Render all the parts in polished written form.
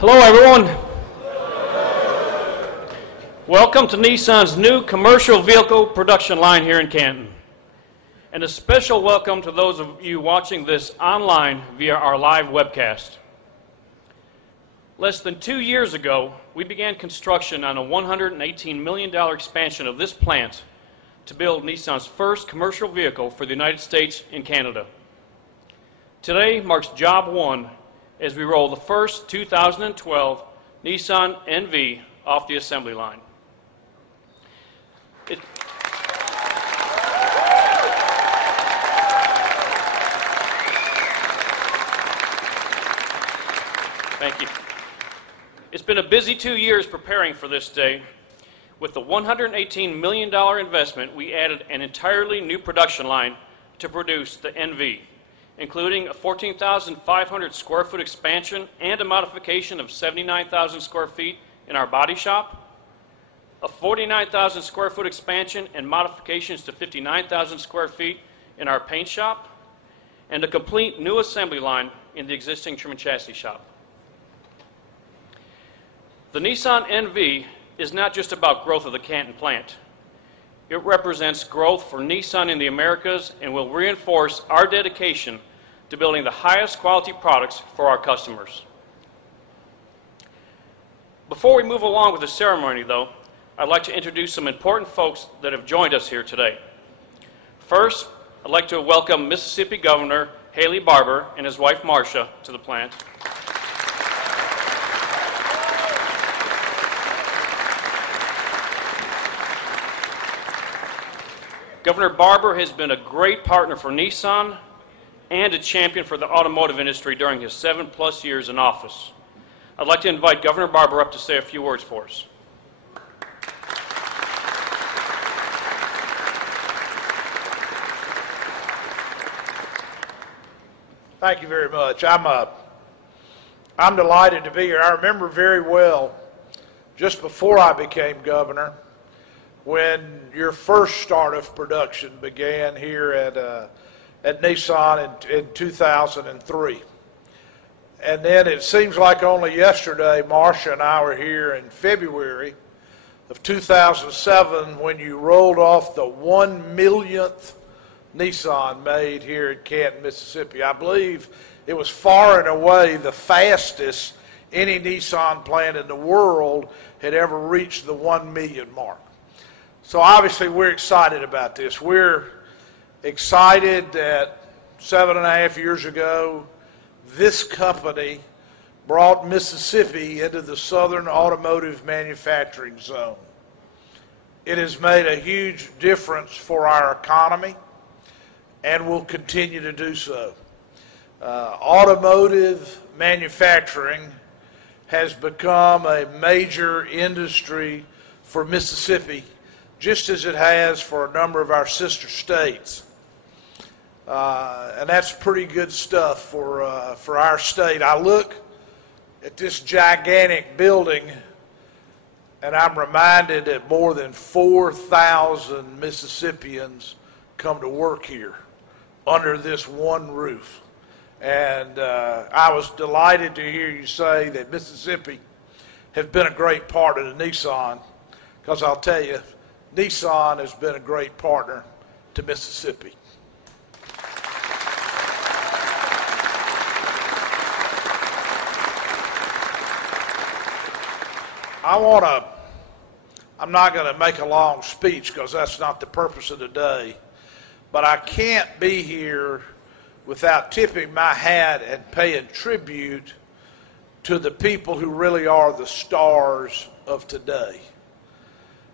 Hello everyone. Welcome to Nissan's new commercial vehicle production line here in Canton. And a special welcome to those of you watching this online via our live webcast. Less than 2 years ago, we began construction on a $118 million expansion of this plant to build Nissan's first commercial vehicle for the United States and Canada. Today marks job one as we roll the first 2012 Nissan NV off the assembly line. Thank you. It's been a busy 2 years preparing for this day. With the $118 million investment, we added an entirely new production line to produce the NV, including a 14,500 square foot expansion and a modification of 79,000 square feet in our body shop, a 49,000 square foot expansion and modifications to 59,000 square feet in our paint shop, and a complete new assembly line in the existing trim and chassis shop. The Nissan NV is not just about growth of the Canton plant. It represents growth for Nissan in the Americas and will reinforce our dedication to building the highest quality products for our customers. Before we move along with the ceremony, though, I'd like to introduce some important folks that have joined us here today. First, I'd like to welcome Mississippi Governor Haley Barbour and his wife Marcia to the plant. Governor Barbour has been a great partner for Nissan and a champion for the automotive industry during his 7+ years in office. I'd like to invite Governor Barbour up to say a few words for us. Thank you very much. I'm delighted to be here. I remember very well, just before I became governor, when your first start of production began here at Nissan in 2003. And then it seems like only yesterday, Marcia and I were here in February of 2007 when you rolled off the 1 millionth Nissan made here in Canton, Mississippi. I believe it was far and away the fastest any Nissan plant in the world had ever reached the 1 million mark. So obviously we're excited about this. We're excited that 7.5 years ago, this company brought Mississippi into the Southern Automotive Manufacturing Zone. It has made a huge difference for our economy and will continue to do so. Automotive manufacturing has become a major industry for Mississippi, just as it has for a number of our sister states. And that's pretty good stuff for our state. I look at this gigantic building and I'm reminded that more than 4,000 Mississippians come to work here under this one roof. And I was delighted to hear you say that Mississippi has been a great partner to Nissan, because I'll tell you, Nissan has been a great partner to Mississippi. I'm not going to make a long speech because that's not the purpose of the day, but I can't be here without tipping my hat and paying tribute to the people who really are the stars of today.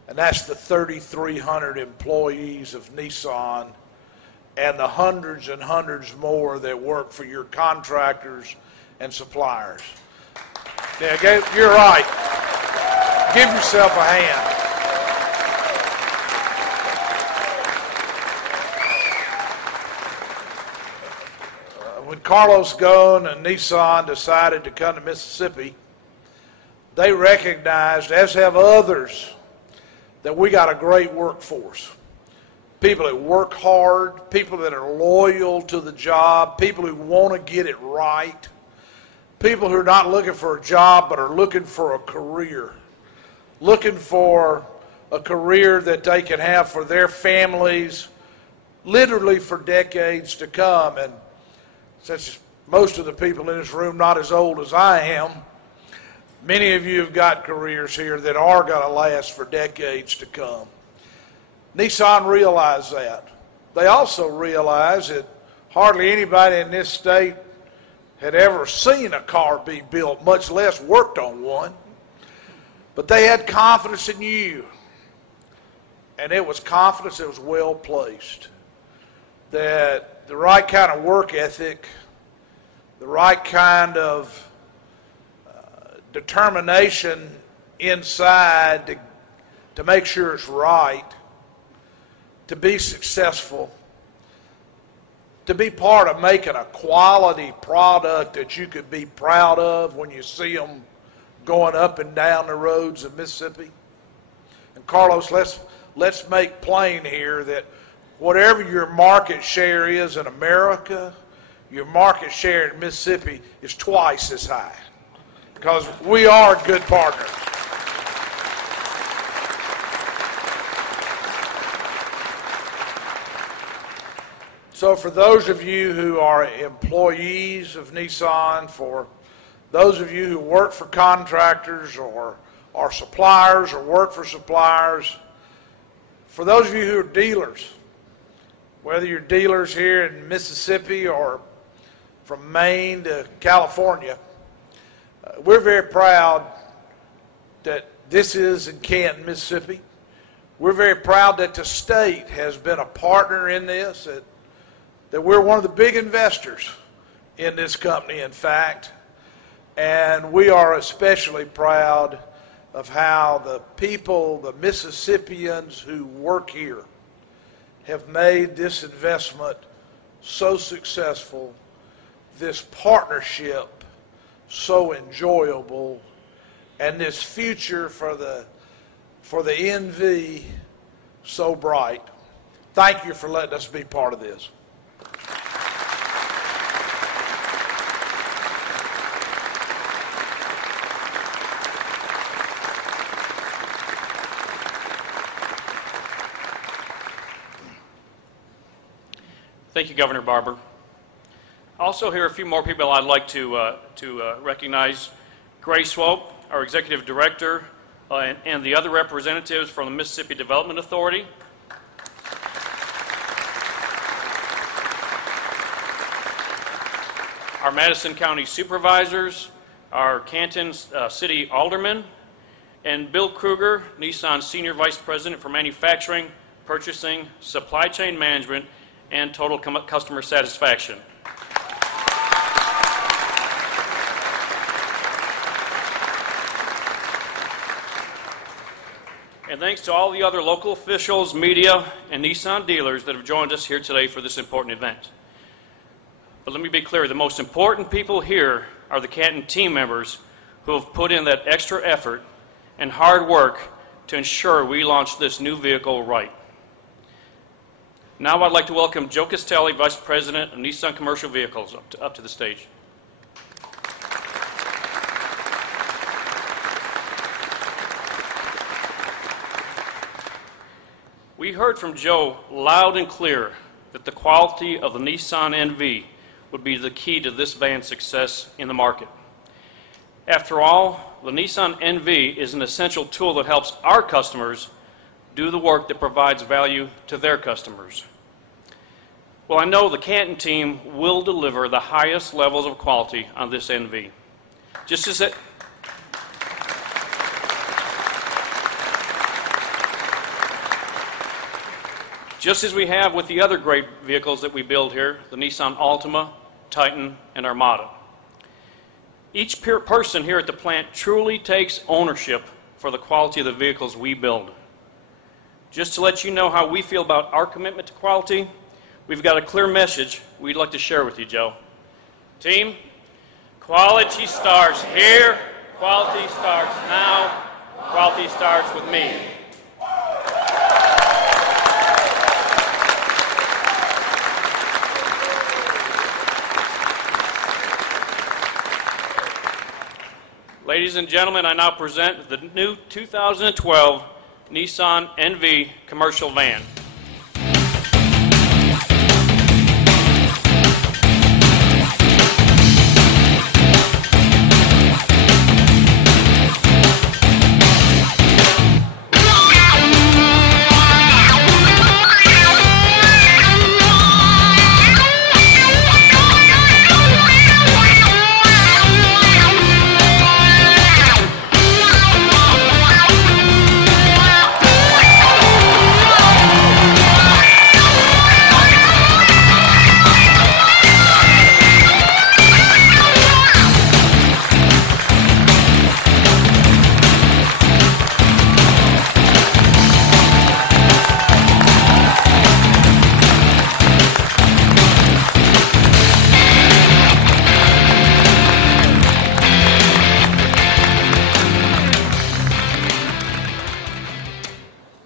And that's the 3,300 employees of Nissan and the hundreds and hundreds more that work for your contractors and suppliers. Now, you're right. Give yourself a hand. When Carlos Ghosn and Nissan decided to come to Mississippi, they recognized, as have others, that we got a great workforce. People that work hard, people that are loyal to the job, people who want to get it right. people who are not looking for a job but are looking for a career, looking for a career that they can have for their families, literally for decades to come. And since most of the people in this room not as old as I am, many of you have got careers here that are going to last for decades to come. Nissan realized that. They also realized that hardly anybody in this state had ever seen a car be built, much less worked on one. But they had confidence in you. And it was confidence that was well placed. That the right kind of work ethic, the right kind of determination inside to make sure it's right, to be successful, to be part of making a quality product that you could be proud of when you see them going up and down the roads of Mississippi. And Carlos, let's make plain here that whatever your market share is in America, your market share in Mississippi is twice as high, because we are good partners. So for those of you who are employees of Nissan, for those of you who work for contractors or are suppliers or work for suppliers, for those of you who are dealers, whether you're dealers here in Mississippi or from Maine to California, we're very proud that this is in Canton, Mississippi. We're very proud that the state has been a partner in this, that we're one of the big investors in this company, in fact. And we are especially proud of how the people, the Mississippians who work here, have made this investment so successful, this partnership so enjoyable, and this future for the NV so bright. Thank you for letting us be part of this. Thank you, Governor Barber. Also here are a few more people I'd like to recognize. Gray Swope, our Executive Director, and the other representatives from the Mississippi Development Authority. Our Madison County Supervisors, our Canton City Alderman, and Bill Kruger, Nissan Senior Vice President for Manufacturing, Purchasing, Supply Chain Management, and Total Customer Satisfaction. And thanks to all the other local officials, media, and Nissan dealers that have joined us here today for this important event. But let me be clear, the most important people here are the Canton team members who have put in that extra effort and hard work to ensure we launch this new vehicle right. Now I'd like to welcome Joe Castelli, Vice President of Nissan Commercial Vehicles, up to the stage. We heard from Joe loud and clear that the quality of the Nissan NV would be the key to this van's success in the market. After all, the Nissan NV is an essential tool that helps our customers do the work that provides value to their customers. Well, I know the Canton team will deliver the highest levels of quality on this NV. Just as we have with the other great vehicles that we build here, the Nissan Altima, Titan, and Armada. Each person here at the plant truly takes ownership for the quality of the vehicles we build. Just to let you know how we feel about our commitment to quality, we've got a clear message we'd like to share with you, Joe. Team, quality starts here, quality starts now, quality starts with me. Ladies and gentlemen, I now present the new 2012 Nissan NV commercial van.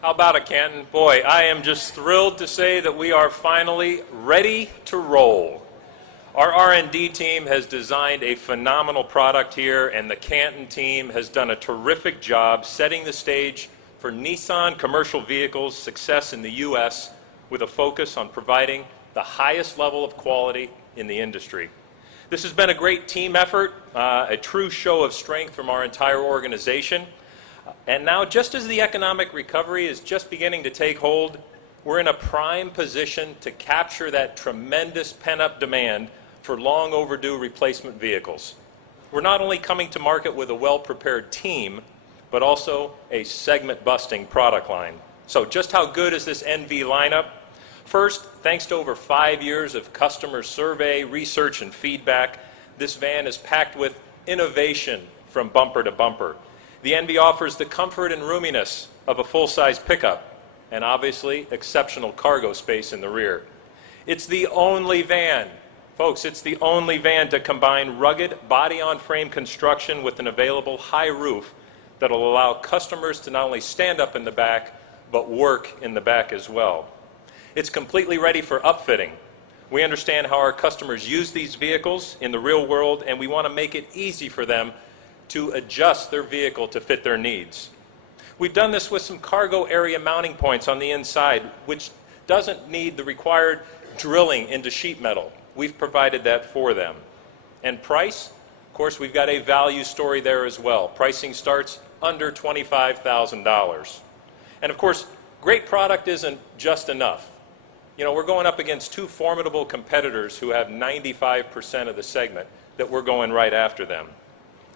How about it, Canton? Boy, I am just thrilled to say that we are finally ready to roll. Our R&D team has designed a phenomenal product here, and the Canton team has done a terrific job setting the stage for Nissan Commercial Vehicle's success in the U.S. with a focus on providing the highest level of quality in the industry. This has been a great team effort, a true show of strength from our entire organization. And now, just as the economic recovery is just beginning to take hold, we're in a prime position to capture that tremendous pent-up demand for long overdue replacement vehicles. We're not only coming to market with a well-prepared team, but also a segment-busting product line. So just how good is this NV lineup? First, thanks to over 5 years of customer survey, research, and feedback, this van is packed with innovation from bumper to bumper. The NV offers the comfort and roominess of a full-size pickup, and obviously exceptional cargo space in the rear. It's the only van, folks, it's the only van to combine rugged body-on-frame construction with an available high roof that will allow customers to not only stand up in the back, but work in the back as well. It's completely ready for upfitting. We understand how our customers use these vehicles in the real world, and we want to make it easy for them to adjust their vehicle to fit their needs. We've done this with some cargo area mounting points on the inside, which doesn't need the required drilling into sheet metal. We've provided that for them. And price? Of course, we've got a value story there as well. Pricing starts under $25,000. And of course, great product isn't just enough. You know, we're going up against two formidable competitors who have 95% of the segment that we're going right after them.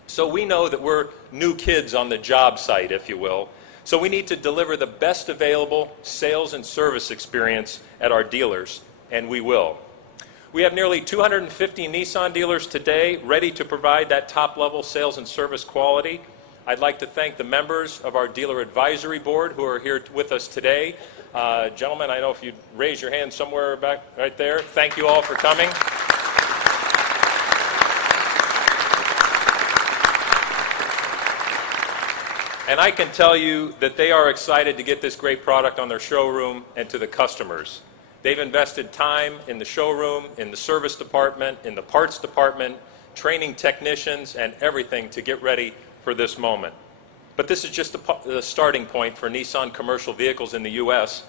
So we know that we're new kids on the job site, if you will. So we need to deliver the best available sales and service experience at our dealers, and we will. We have nearly 250 Nissan dealers today ready to provide that top-level sales and service quality. I'd like to thank the members of our dealer advisory board who are here with us today. Gentlemen, I know if you'd raise your hand somewhere back right there. Thank you all for coming. And I can tell you that they are excited to get this great product on their showroom and to the customers. They've invested time in the showroom, in the service department, in the parts department, training technicians, and everything to get ready for this moment. But this is just the starting point for Nissan Commercial Vehicles in the U.S.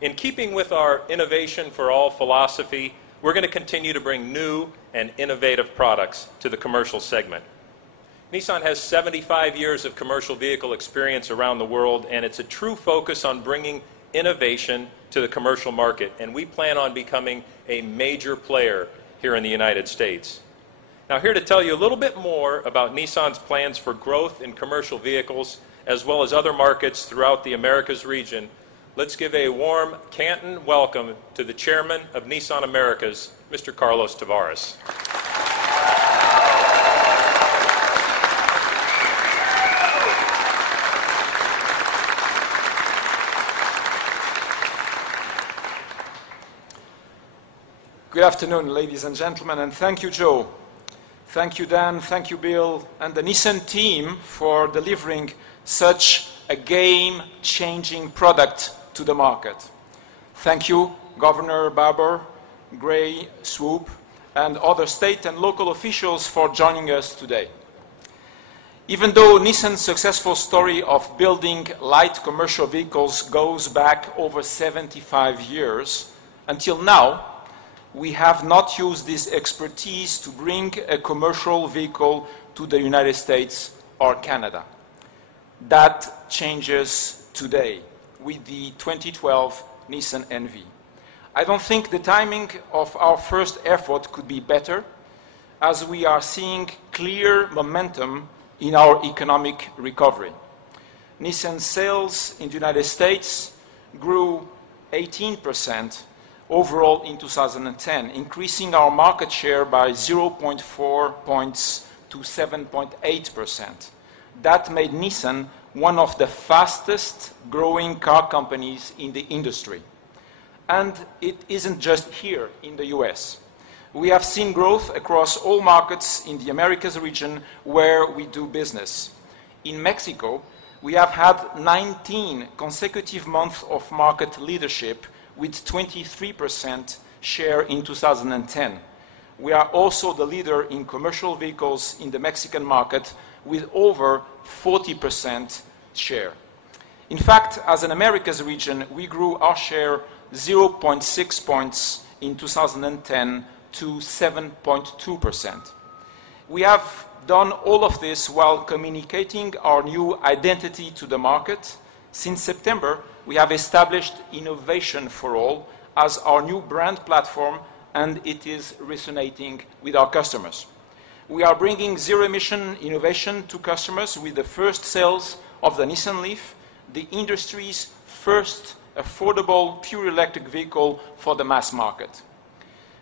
In keeping with our Innovation for All philosophy, we're going to continue to bring new and innovative products to the commercial segment. Nissan has 75 years of commercial vehicle experience around the world, and it's a true focus on bringing innovation to the commercial market, and we plan on becoming a major player here in the United States. Now, here to tell you a little bit more about Nissan's plans for growth in commercial vehicles, as well as other markets throughout the Americas region, let's give a warm Canton welcome to the Chairman of Nissan Americas, Mr. Carlos Tavares. Good afternoon, ladies and gentlemen, and thank you, Joe. Thank you, Dan, thank you, Bill, and the Nissan team for delivering such a game-changing product to the market. Thank you, Governor Barbour, Gray, Swoop, and other state and local officials for joining us today. Even though Nissan's successful story of building light commercial vehicles goes back over 75 years, until now, we have not used this expertise to bring a commercial vehicle to the United States or Canada. That changes today with the 2012 Nissan NV. I don't think the timing of our first effort could be better, as we are seeing clear momentum in our economic recovery. Nissan sales in the United States grew 18% overall in 2010, increasing our market share by 0.4 points to 7.8%. That made Nissan one of the fastest growing car companies in the industry. And it isn't just here in the US. We have seen growth across all markets in the Americas region where we do business. In Mexico, we have had 19 consecutive months of market leadership with 23% share in 2010. We are also the leader in commercial vehicles in the Mexican market with over 40% share. In fact, as an Americas region, we grew our share 0.6 points in 2010 to 7.2%. We have done all of this while communicating our new identity to the market. Since September, we have established Innovation for All as our new brand platform, and it is resonating with our customers. We are bringing zero-emission innovation to customers with the first sales of the Nissan Leaf, the industry's first affordable pure electric vehicle for the mass market.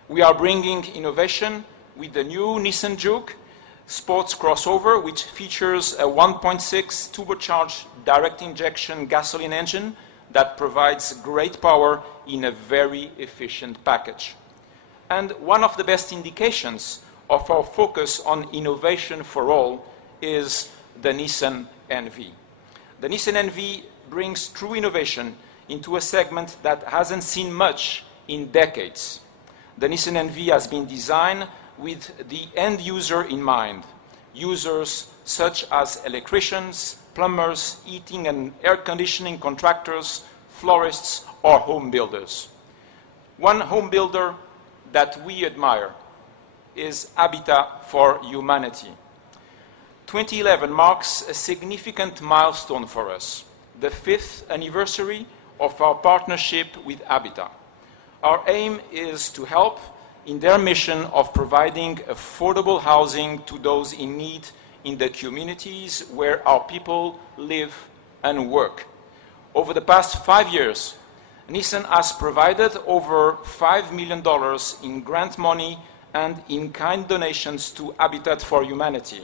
We are bringing innovation with the new Nissan Juke sports crossover, which features a 1.6 turbocharged direct injection gasoline engine that provides great power in a very efficient package. And one of the best indications of our focus on innovation for all is the Nissan NV. The Nissan NV brings true innovation into a segment that hasn't seen much in decades. The Nissan NV has been designed with the end user in mind, users such as electricians, plumbers, heating and air conditioning contractors, florists, or home builders. One home builder that we admire is Habitat for Humanity. 2011 marks a significant milestone for us, the 5th anniversary of our partnership with Habitat. Our aim is to help in their mission of providing affordable housing to those in need in the communities where our people live and work. Over the past 5 years, Nissan has provided over $5 million in grant money and in-kind donations to Habitat for Humanity,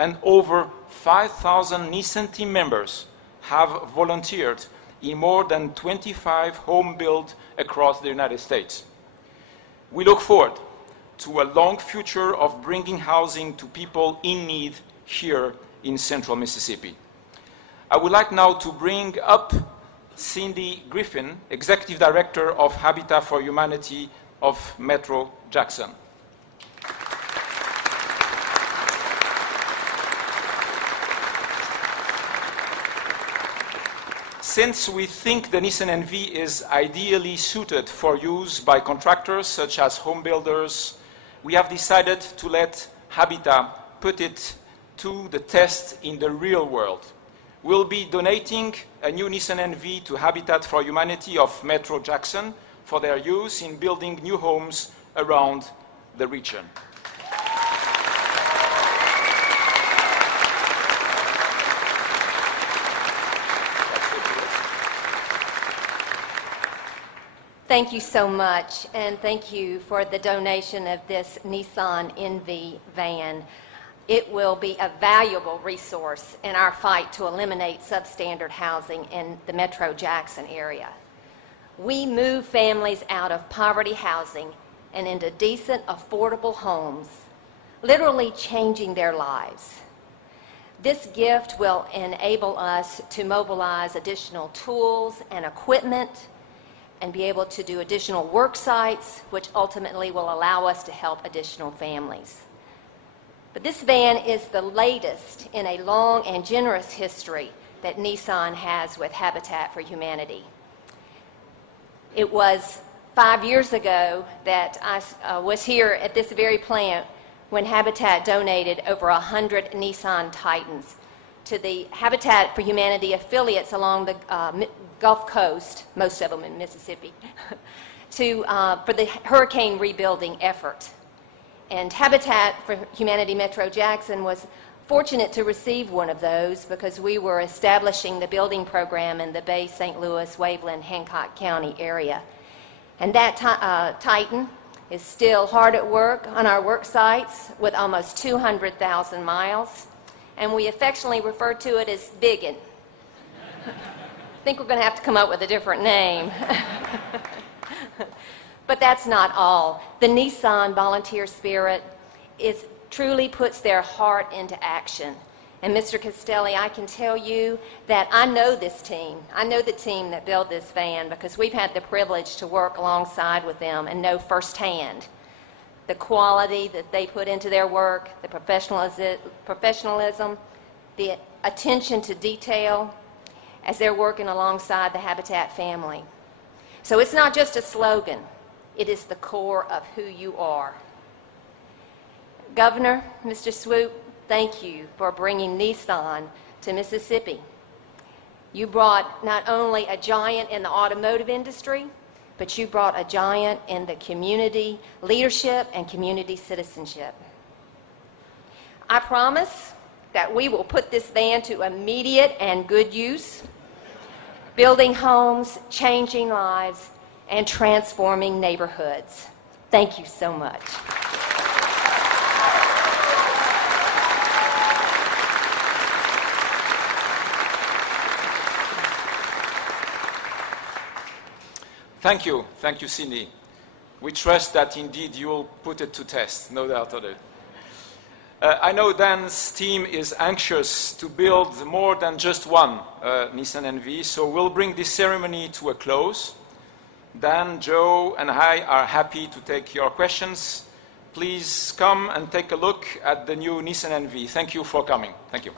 and over 5,000 Nissan team members have volunteered in more than 25 home builds across the United States. We look forward to a long future of bringing housing to people in need here in central Mississippi. I would like now to bring up Cindy Griffin, Executive Director of Habitat for Humanity of Metro Jackson. Since we think the Nissan NV is ideally suited for use by contractors such as home builders, we have decided to let Habitat put it to the test in the real world. We'll be donating a new Nissan NV to Habitat for Humanity of Metro Jackson for their use in building new homes around the region. Thank you so much, and thank you for the donation of this Nissan NV van. It will be a valuable resource in our fight to eliminate substandard housing in the Metro Jackson area. We move families out of poverty housing and into decent, affordable homes, literally changing their lives. This gift will enable us to mobilize additional tools and equipment and be able to do additional work sites, which ultimately will allow us to help additional families. But this van is the latest in a long and generous history that Nissan has with Habitat for Humanity. It was 5 years ago that I was here at this very plant when Habitat donated over 100 Nissan Titans to the Habitat for Humanity affiliates along the Gulf Coast, most of them in Mississippi, for the hurricane rebuilding effort. And Habitat for Humanity Metro Jackson was fortunate to receive one of those because we were establishing the building program in the Bay, St. Louis, Waveland, Hancock County area. And that Titan is still hard at work on our work sites with almost 200,000 miles. And we affectionately refer to it as Biggin. I think we're going to have to come up with a different name. But that's not all. The Nissan volunteer spirit truly puts their heart into action. And Mr. Castelli, I can tell you that I know this team. I know the team that built this van because we've had the privilege to work alongside with them and know firsthand the quality that they put into their work, the professionalism, the attention to detail as they're working alongside the Habitat family. So it's not just a slogan. It is the core of who you are. Governor, Mr. Swoop, thank you for bringing Nissan to Mississippi. You brought not only a giant in the automotive industry, but you brought a giant in the community leadership and community citizenship. I promise that we will put this van to immediate and good use, building homes, changing lives, and transforming neighborhoods. Thank you so much. Thank you, Cindy. We trust that indeed you will put it to test, no doubt of it. I know Dan's team is anxious to build more than just one Nissan NV, so we'll bring this ceremony to a close. Dan, Joe, and I are happy to take your questions. Please come and take a look at the new Nissan NV. Thank you for coming. Thank you.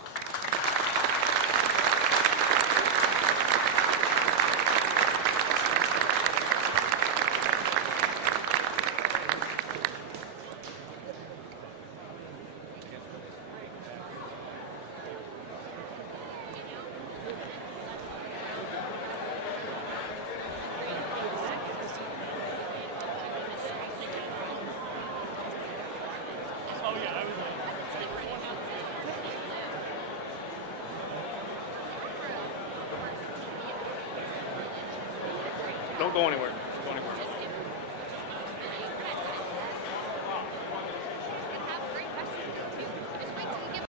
Don't go anywhere.